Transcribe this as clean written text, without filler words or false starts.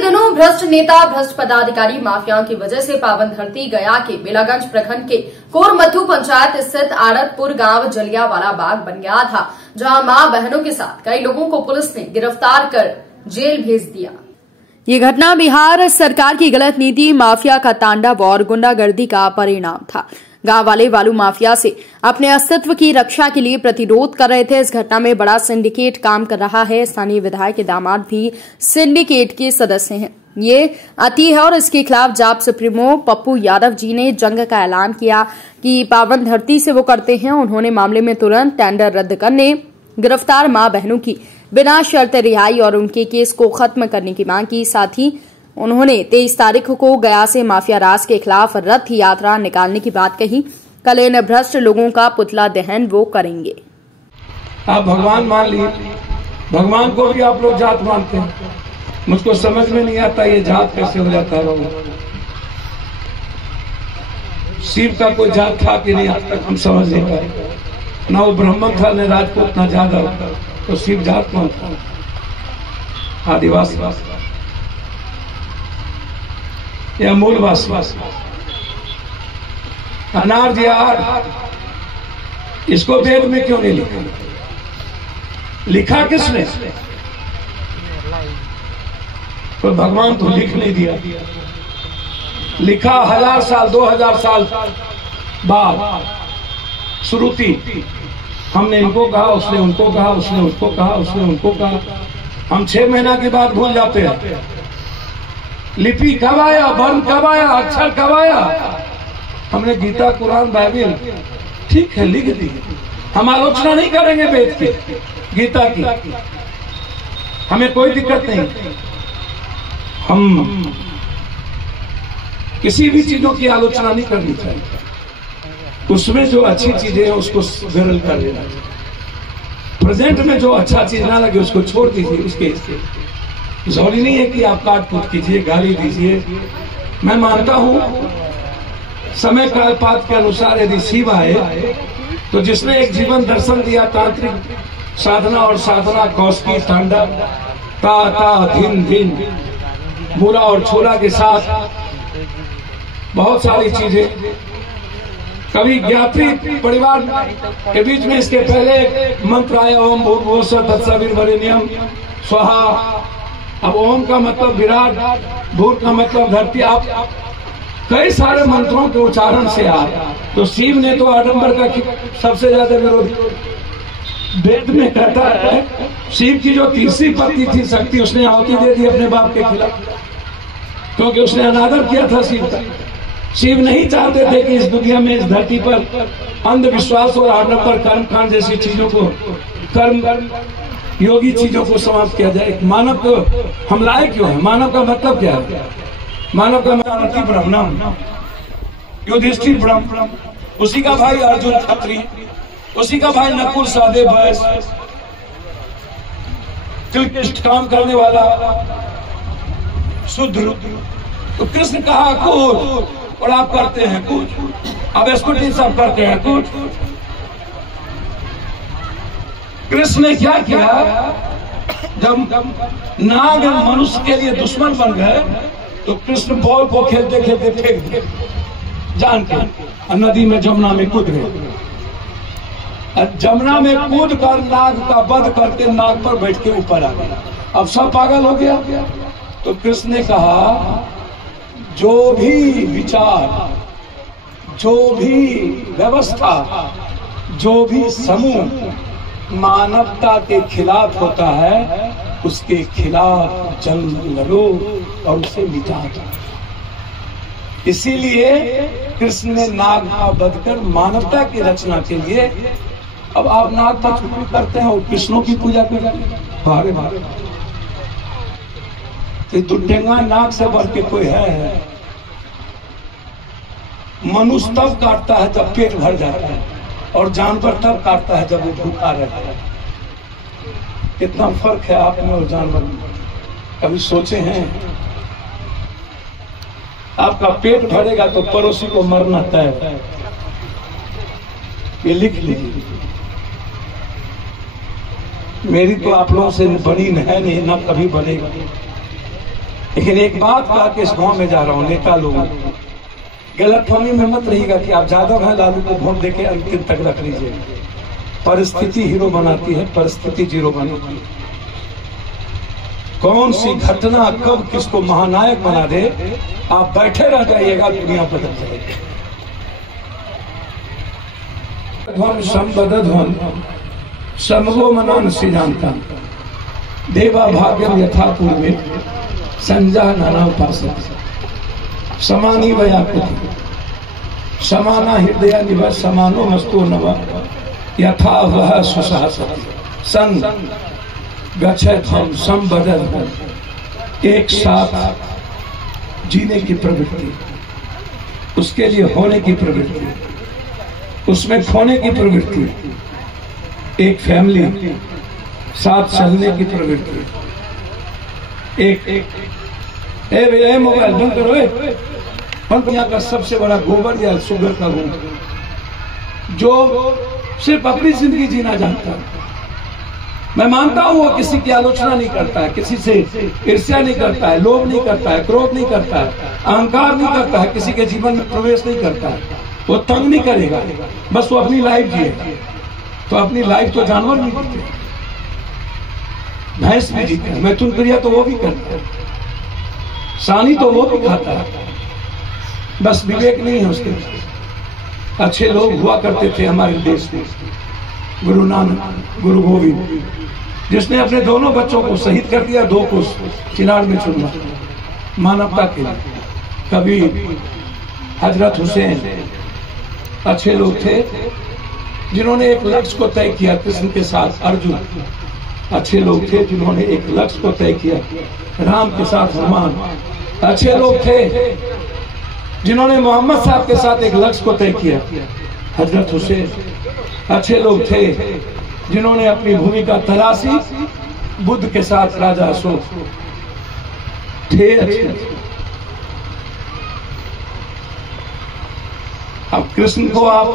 दिनों भ्रष्ट नेता, भ्रष्ट पदाधिकारी, माफियाओं की वजह से पावन धरती गया के बेलागंज प्रखंड के कोरमथू पंचायत स्थित आड़तपुर गांव जलियांवाला बाग बन गया था, जहां मां बहनों के साथ कई लोगों को पुलिस ने गिरफ्तार कर जेल भेज दिया। ये घटना बिहार सरकार की गलत नीति, माफिया का तांडव और गुंडागर्दी का परिणाम था। गांव वाले वालू माफिया से अपने अस्तित्व की रक्षा के लिए प्रतिरोध कर रहे थे। इस घटना में बड़ा सिंडिकेट काम कर रहा है। स्थानीय विधायक के दामाद भी सिंडिकेट के सदस्य हैं। ये अति है और इसके खिलाफ जाप सुप्रीमो पप्पू यादव जी ने जंग का ऐलान किया कि पावन धरती से वो करते हैं। उन्होंने मामले में तुरंत टेंडर रद्द करने, गिरफ्तार मां बहनों की बिना शर्त रिहाई और उनके केस को खत्म करने की मांग की। साथ ही उन्होंने 23 तारीख को गया से माफिया राज के खिलाफ रथ यात्रा निकालने की बात कही। कल इन भ्रष्ट लोगों का पुतला दहन वो करेंगे। आप भगवान मान लीजिए, भगवान को भी आप लोग जात मानते हैं। मुझको समझ में नहीं आता ये जात कैसे हो जाता है। शिव का कोई जात था कि नहीं, आज तक हम समझ नहीं पाए। ना वो ब्राह्मण था, न राजपूत, न जादव, तो शिव जात कौन था? आदिवासी या मूलवासी? अनार यार, इसको वेद में क्यों नहीं लिखा? लिखा किसने? तो भगवान तो लिख नहीं दिया। लिखा 1000 साल 2000 साल बाद श्रुति। हमने इनको कहा, उसने उनको कहा, उसने उसको कहा, उसने उनको कहा। हम 6 महीना के बाद भूल जाते हैं। लिपि कब आया, वर्ण कब आया, अक्षर कब आया? हमने गीता, कुरान, बाइबल ठीक है लिख दी। हम आलोचना नहीं करेंगे वेद की, गीता की, हमें कोई दिक्कत नहीं। हम किसी भी चीजों की आलोचना नहीं करनी चाहिए। उसमें जो अच्छी चीजें हैं उसको विरल कर देना चाहिए। प्रेजेंट में जो अच्छा चीज ना लगे उसको छोड़ दीजिए। उसके जरूरी नहीं है कि आप काट कूट कीजिए, गाली दीजिए। मैं मानता हूं समय काल पात के अनुसार यदि शिव आए तो जिसने एक जीवन दर्शन दिया, तांत्रिक साधना और साधना, कौशकी, तांडव, ता ता धिन धिन, मूला और छोला के साथ बहुत सारी चीजें। कभी ज्ञात्री परिवार के बीच में इसके पहले एक मंत्र आया, ओम भूर्भुवः स्वः तत्सवितुर्वरेण्यं स्वाहा। अब ओम का मतलब विराट, भूर का मतलब धरती। आप कई सारे मंत्रों के उच्चारण से आप, तो शिव ने तो आडंबर का सबसे ज्यादा विरोध। वेद में कहता है शिव की जो तीसरी पत्नी थी शक्ति, उसने आहुति दे दी अपने बाप के खिलाफ, क्योंकि उसने अनादर किया था शिव का। शिव नहीं चाहते थे कि इस दुनिया में, इस धरती पर अंधविश्वास और आडंबर, कर्मकांड जैसी चीजों को, कर्म योगी चीजों को समाप्त किया जाए। मानव को हम लाए क्यों है? मानव का मतलब क्या है? मानव का मतलब ब्रह्म, युधिष्ठिर ब्रह्म, उसी का भाई अर्जुन क्षत्रिय, उसी का भाई नकुल सहदेव वैश्य, तिलकिष्ट काम करने वाला शूद्र। तो कृष्ण कहा कूद और आप करते हैं कूद। अब स्कूटी सब करते हैं कूद। कृष्ण ने क्या किया? जब नाग मनुष्य के लिए दुश्मन बन गए तो कृष्ण बॉल को खेलते खेलते फेंक दिए जान के, नदी में, जमुना में कूद गए। जमुना में कूद कर नाग का वध करके नाग पर बैठ के ऊपर आ गया। अब सब पागल हो गया। तो कृष्ण ने कहा जो भी विचार, जो भी व्यवस्था, जो भी समूह मानवता के खिलाफ होता है, उसके खिलाफ जंग लड़ो और उसे मिटा दो। इसीलिए कृष्ण ने नाग का वध कर मानवता की रचना के लिए। अब आप नाग का चुप करते हैं और कृष्णों की पूजा करते हैं। भारे भारे दुर्डेंगा नाग से बढ़ के कोई है? मनुष्य तब काटता है जब पेट भर जाता है, और जानवर तब काटता है जब वो भूखा रहता है। कितना फर्क है आप में और जानवर में, कभी सोचे हैं? आपका पेट भरेगा तो पड़ोसी को मरना तय है, ये लिख लीजिए। मेरी तो आप लोगों से बड़ी है नहीं, ना कभी बनेगा। लेकिन एक बात कहा कि इस गांव में जा रहा हूं, नेता लोग गलतफहमी में मत रहिएगा कि आप ज्यादा भाई लालू को वोट देके अंतिम तक रख लीजिए। परिस्थिति हीरो बनाती है, परिस्थिति जीरो बनाती है। कौन सी घटना कब किसको महानायक बना दे, आप बैठे रह जाइएगा, दुनिया बदल जाएगी। ध्वन संबद्धध्वन समगो मनान सिद्धांता देवा भाग्यम यथा पूर्वे संजा नाना उपासक समानी व्याकृति समाना हृदय निवस समानो मस्तो नव यथा वह सुसाहसति संग गच्छत हम संबद्धध्वन, एक साथ जीने की प्रवृत्ति, उसके लिए होने की प्रवृत्ति, उसमें खोने की प्रवृत्ति, एक फैमिली साथ चलने की प्रवृत्ति, एक मोबाइल बंद करो, यहाँ का सबसे बड़ा गोबर या शुगर का गुण जो सिर्फ अपनी जिंदगी जीना जानता है। मैं मानता हूं वो किसी की आलोचना नहीं करता है, किसी से ईर्ष्या नहीं करता है, लोभ नहीं करता है, क्रोध नहीं करता है, अहंकार नहीं करता है, किसी के जीवन में प्रवेश नहीं करता है, वो तंग नहीं करेगा, बस वो अपनी लाइफ जिए। तो अपनी लाइफ तो जानवर भी जीते, भैंस भी जीते, मैथुन क्रिया तो वो भी करता है, सानी तो वो भी खाता है, बस विवेक नहीं है उसके। अच्छे लोग हुआ करते थे हमारे देश में, गुरु नानक, गुरु गोविंद, जिसने अपने दोनों बच्चों को शहीद कर दिया, 2 को चिनार में चुना मानवता के लिए। कबीर, हजरत हुसैन, अच्छे लोग थे जिन्होंने एक लक्ष्य को तय किया। कृष्ण के साथ अर्जुन अच्छे लोग थे जिन्होंने एक लक्ष्य को तय किया। राम के साथ हनुमान अच्छे लोग थे जिन्होंने मोहम्मद साहब के साथ एक लक्ष्य को तय किया। हजरत हुसैन अच्छे लोग थे जिन्होंने अपनी भूमिका तलाशी। बुद्ध के साथ राजा अशोक थे अच्छे। अब कृष्ण को आप